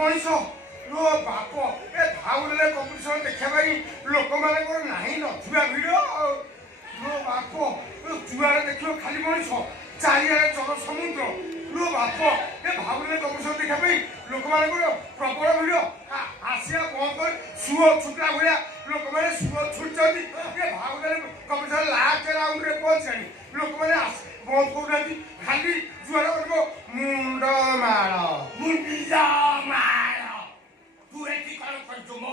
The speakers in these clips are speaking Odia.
ମଣିଷ ଲୋ ବାପ ଏ ଭାଉଲେ କମ୍ପିଟିସନ ଦେଖିବା ପାଇଁ ଲୋକମାନଙ୍କର ନାହିଁ ନଥିବା ଭିଡ଼ ଲୋ ବାପ ଯୁଆଡ଼େ ଦେଖିବ ଖାଲି ମଣିଷ ଚାରିଆଡ଼େ ଜଳ ସମୁଦ୍ର ଲୋ ବାପ ଏ ଭାଉଲେ କମ୍ପିଟିସନ ଦେଖିବା ପାଇଁ ଲୋକମାନଙ୍କର ପ୍ରବଳ ଭିଡ଼ ଆସିବା ବନ୍ଦ କରି ସୁଅ ଛୁଟିଲା ଭଳିଆ ଲୋକମାନେ ସୁଅ ଛୁଟୁଛନ୍ତି ଏ ଭାଉଲେ କମ୍ପିଟିସନ ଲାଷ୍ଟ ରାଉଣ୍ଡରେ ପହଞ୍ଚିଲାଣି ଲୋକମାନେ ବନ୍ଦ କରୁନାହାନ୍ତି ଖାଲି ଯୁଆଡ଼େ କରିବ ମୁଣ୍ଡ ମାଳ ମୁଣ୍ଡିଆ ମାଳ ତୁ ଏଠି କଣ କରୁଛୁ ମୋ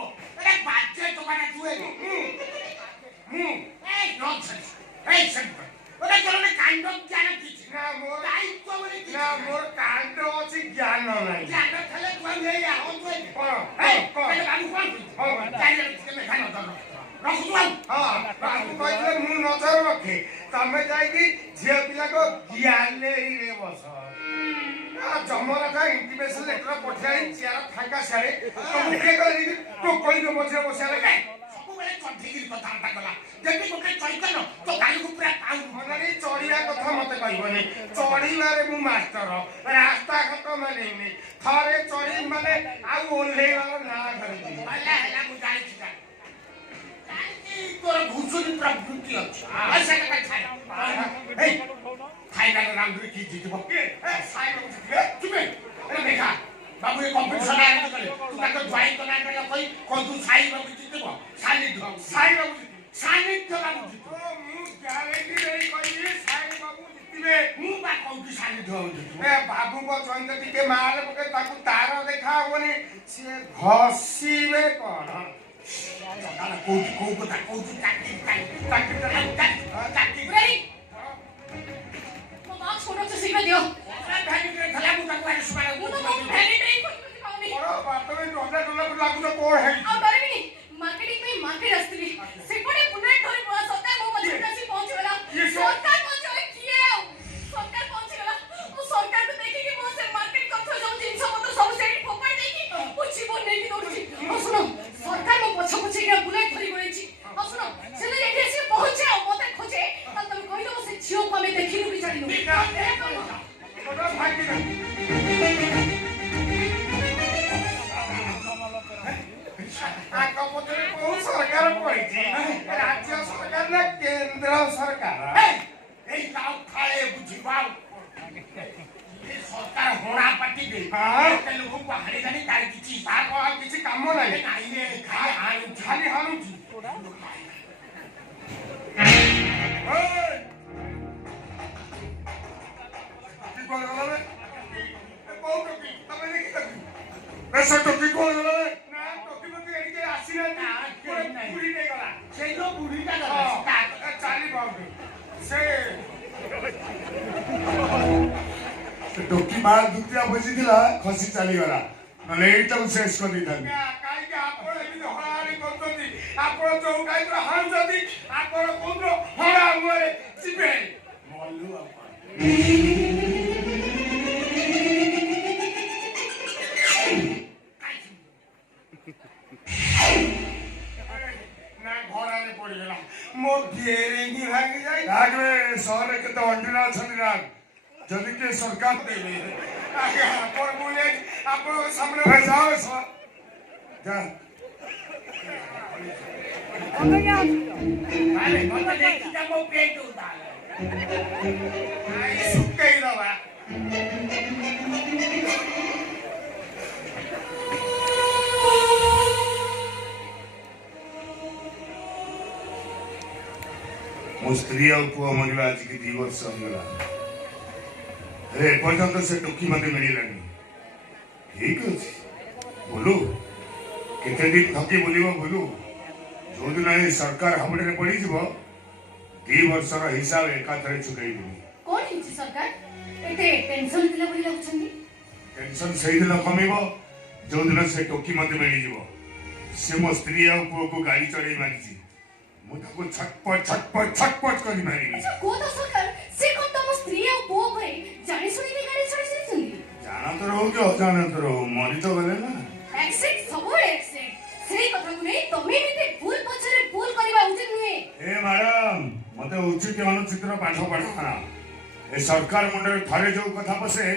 ଏ ବାଜେ ଦୋକାନ ତୁ ମୁଁ এই ননসেন্স এই সেন্টার ওটা জন্য কাণ্ড জ্ঞান কিছু না মোর দায়িত্ব বলে কিছু না মোর কাণ্ড আছে জ্ঞান নাই জ্ঞান খেলে তুই এই আহত হই এই তাহলে বাবু কোন তাই তুমি খান দাও রখু দাও ବାବୁ କହିଥିଲେ ମୁଁ ନଜର ରଖେ ତମେ ଯାଇକି ଝିଅ ପିଲାଙ୍କ ଗ୍ୟାଲେରୀରେ ବସ ଜମରାଟା ଇଣ୍ଟିମେସନ ଲେଟର ପଠାଇ ଚେୟାର ଫାଙ୍କା ସାରେ ମୁଖେ କରିକି ଟୋକଳିଙ୍କ ମଝିରେ ବସିବା ଲାଗେ ସବୁବେଳେ ଚଢିକିରି କଥାବାର୍ତ୍ତା କଲା ଯେମିତି ଗୋଟେ ଚୈତନ୍ୟ ତ ଗାଈକୁ ପୁରା ପାଉ ମନାଲି ଚଢିବା କଥା ମତେ କହିବନି ଚଢିବାରେ ମୁଁ ମାଷ୍ଟର ରାସ୍ତାଘାଟ ମାନେନି ଥରେ ଚଢି ମାନେ ଆଉ ଓହ୍ଲେଇବାର ନାଁ ଧରିଛି ହେଲା ମୁଁ ଜାଣିଛି ତୋର ଘୁଷୁରୀ ପ୍ରବୃତ୍ତି ଅଛି ସେଟା ଛାଡ ଖାଇବାର ରାଉଣ୍ଡରେ କିଏ ଜିତିବ ତୁମେ ଦେଖା ବାବୁ ଏ କମ୍ପିଟିସନ ଆରମ୍ଭ କଲେ ତୁ ତାଙ୍କ ଜ୍ୱାଇଁ କଲା କହି ତୁ ସାଇ ବାବୁ ଜିତିବ ସାନିଧ୍ୟ ସାଇ ବାବୁ ସାନିଧ୍ୟ ବାବୁ ଜିତିବ ମୁଁ ଗ୍ୟାରେଣ୍ଟି ଦେଇ କହିବି ସାଇ ବାବୁ ଜିତିବେ ମୁଁ ବା କହୁଛି ସାନିଧ୍ୟ ବାବୁ ଜିତିବ ଏ ବାବୁଙ୍କ ଜଇଁତ ଟିକେ ମାଲ ପକେଇ ତାକୁ ତାର ଦେଖା ହବନି ସିଏ ଘଷିବେ କଣ କହୁଛି କୋଉ କଥା କହୁଛି राज्य सरकार ना केंद्र सरकार सरकार होना पार्टी लोक बाहर जाने तार किसी किसी काम नहीं खाली हानुची टोकी कौन गला ना टोकी मत एके आसीना ना पूरी नहीं गला से जो बुढ़ी का चाली बाबू से टोकी मार दुतिया बजी दिला खसी चली गला नले एटा शेष कर दिथान काई के आपण एबी हरारी करतोती आपण जो काई तो हान जदी आपण कोंद्र हरा मुरे जिबे मल्लू आपण ना घराने पड़ी गला मो गेरेंगी भागी जाई आगे शहर के तो अंडना छनी राग जदि के सरकार देबे आगे आपण बोले आपण सामने जाओ जा अरे मत देखी जा मो पेट उतार आई सुक्के दवा मो स्त्री और पुआ मरवा आज के 2 वर्ष होगला अरे पर्यंत से टोकी मते मिलिलानी ठीक अछि बोलू केते दिन थकी बोलिबो बोलू जो दिन ए सरकार हमरे पड़ी जीवो 2 वर्ष रा हिसाब एकाथरे चुकाई देबी कोन हिची सरकार एते टेंशन दिले बोली लागछनी टेंशन सही दिन कमिबो जो दिन से टोकी मते मिली जीवो से मो स्त्री और पुआ को गाड़ी चढ़ाई मारिची मु ताको छटपट करी मारी को तो सरकार से कोन तम स्त्री और पुओ भई जानि सुनि के गाड़ी चढ़ी छनी जाना तो रहो कि अजाना तो रहो मरी तो गले ना एक्सेट सब एक्सेट सेही कथा को नहीं तमे बिते भूल पछरे भूल करबा उचित नुहे ए मैडम मते उचित अनुचित पाठ पढ़ा ए सरकार मुंडे थारे जो कथा बसे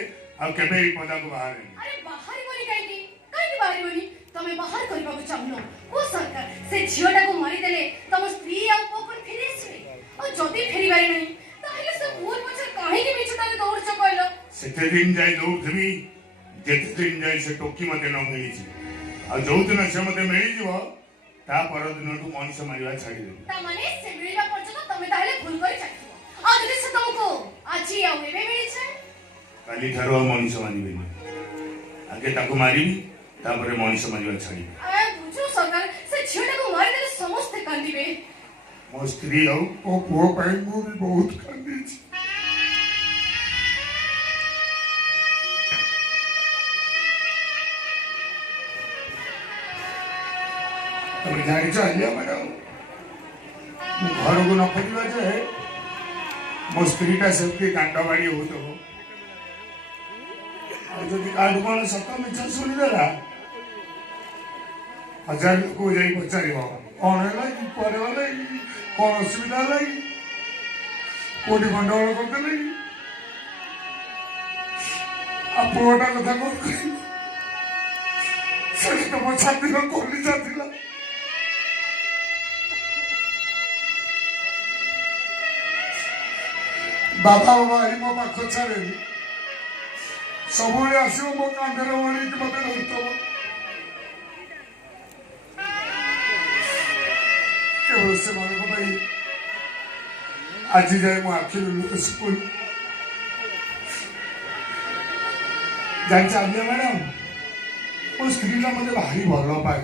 आ केबे पदा को बाहर अरे बाहर बोली काई की काई ପାରିବନି ତମେ ବାହାର କରିବାକୁ ଚାହୁଁନ କୋ ସରକାର ସେ ଝିଅଟାକୁ ମାରିଦେଲେ ତମ ସ୍ତ୍ରୀ ଆଉ ପୁଅ କଣ ଫେରି ଆସିବେ ଆଉ ଯଦି ଫେରିବାରେ ନାହିଁ ତାହେଲେ ସେ ଭୁଲ ପଛରେ କାହିଁକି ମିଛଟାରେ ଦୌଡୁଛ କହିଲ ସେତେ ଦିନ ଯାଇ ଦୌଡୁଥିବି ଯେତେ ଦିନ ଯାଇ ସେ ଟୋକି ମତେ ନ ମିଳିଛି ଆଉ ଯୋଉଦିନ ସେ ମତେ ମିଳିଯିବ ତା ପରଦିନଠୁ ମଣିଷ ମାରିବା ଛାଡ଼ିଦେବି ତାମାନେ ସେ ମିଳିବା ପର୍ଯ୍ୟନ୍ତ ତମେ ତାହେଲେ ଭୁଲ କରି ଚାଲିଥିବ ଆଉ ଯଦି ସେ ତମକୁ ଆଜି ଆଉ ଏବେ ମିଳିছে କାଲିଠାରୁ ଆଉ ମଣିଷ ମାରିବେନି ଆଗେ ତାକୁ ମାରିବି ତାପରେ ମଣିଷ ମାରିବା ଛାଡ଼ିବି ବୁଝ ସରକାର ସେ ଝିଅଟାକୁ ମାରିଦେଲେ ସମସ୍ତେ କାନ୍ଦିବେ ମୋ ସ୍ତ୍ରୀ ଆଉ ମୋ ପୁଅ ପାଇଁ ମୁଁ ବି ବହୁତ କାନ୍ଦିଛି ତମେ ଜାଣିଛ ଆଲିଆ ମ୍ୟାଡାମ ମୁଁ ଘରକୁ ନ ଫେରିବା ଯେ ମୋ ସ୍ତ୍ରୀଟା ସେମିତି କାଣ୍ଡ ବାଡ଼ି ହଉଥିବ ଆଉ ଯଦି କାହାଠୁ କଣ ସତ ମିଛ ଶୁଣିଦେଲା 1000 ଲୋକକୁ ଯାଇ ପଚାରିବ କଣ ହେଲା କି କୁଆଡେ ଗଲେ କି କଣ ଅସୁବିଧା ହେଲା କି କୋଉଠି ଗଣ୍ଡଗୋଳ କରିଦେଲେ କି ଆଉ ପୁଅଟା କଥା କଣ କହିବି ସେଠି ତ ମୋ ଛାତିର କଲିଜା ଥିଲା ବାବା ଭାଇ ମୋ ପାଖ ଛାଡେନି ସବୁବେଳେ ଆସିବ ମୋ କାନ୍ଧରେ ଓହଳିକି ମତେ ଧରିଥିବ କେବଳ ସେମାନଙ୍କ ପାଇଁ ଆଜି ଯାଏ ମୋ ଆଖିରୁ ଲୁହ ଶୁଖୁନି ଜାଣିଛ ଆଜ୍ଞା ମ୍ୟାଡାମ ମୋ ସ୍ତ୍ରୀଟା ମତେ ଭାରି ଭଲ ପାଏ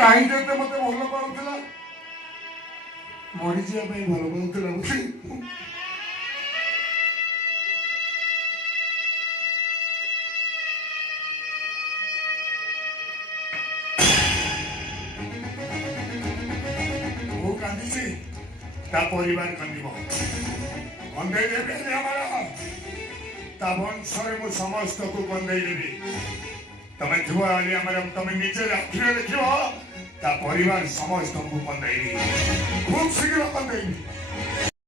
କାହିଁକି ଏତେ ମତେ ଭଲ ପାଉଥିଲା ମରିଯିବା ପାଇଁ ଭଲ ପାଉଥିଲା ବୋଲି ମୁଁ କାନ୍ଦିଛି ତା ପରିବାର କାନ୍ଦିବ କନ୍ଦେଇ ଦେବି ଆମର ତା ବଂଶରେ ମୁଁ ସମସ୍ତଙ୍କୁ କନ୍ଦେଇ ଦେବି ତମେ ଥିବ ଆଲିଆ ମ୍ୟାଡାମ ତମେ ନିଜେ ଆଖିରେ ଦେଖିବ ତା ପରିବାର ସମସ୍ତଙ୍କୁ କନ୍ଦେଇବି ଖୁବ୍ ଶୀଘ୍ର କନ୍ଦେଇବି